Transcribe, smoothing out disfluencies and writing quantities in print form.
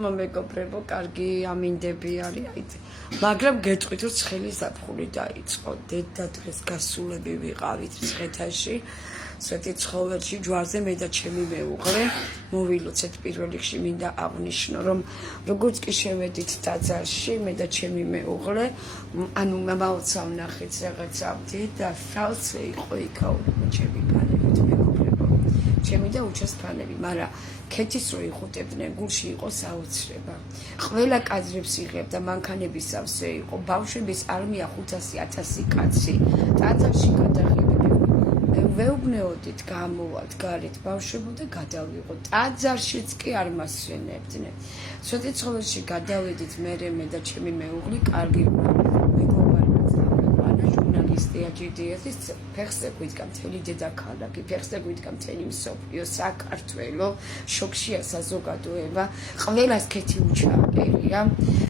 მეგობრებო, კარგი ამინდები არის, მაგრამ გეტყვით, რომ ცხელი ზაფხული დაიწყო. დედა დღეს გასულები ვიყავით მცხეთაში, სვეტი ცხოველში, ჯვარზე მე და ჩემი მეუღლე მოვილოცეთ. პირველ რიგში მინდა აღნიშნო, რომ როგორც კი შევედით ტაძარში, მე და ჩემი მეუღლე, ანუ მამაოცა ვნახეთ რაღაცა და სალსე იყო იქაო ჩემი პანელით მეგობრებო. ჩემი და უჩას ფანები, მაგრამ ქეთის რო იხუტებდნენ, გულში იყო საოცრება. ყველა კადრებს იღებდა, მანქანების სავსე იყო, ბავშვების არმია 500,000 კაცი. ტაძარში გადაღებები ვეუბნეოდით, გამოვალთ გარეთ ბავშვებო და გადავიღოთ. ტაძარშიც კი არ მასვენებდნენ. სვეტი ცხოველში გადავედით მე და ჩემი მეუღლე, კარგი ჟურნალისტია GDS-ის ფეხზე გვიდგა მთელი დედაქალაქი, ფეხზე გვიდგა მთელი მსოფლიო, საქართველო, შოქშია საზოგადოება, ყველას ქეთი უჩაყელია.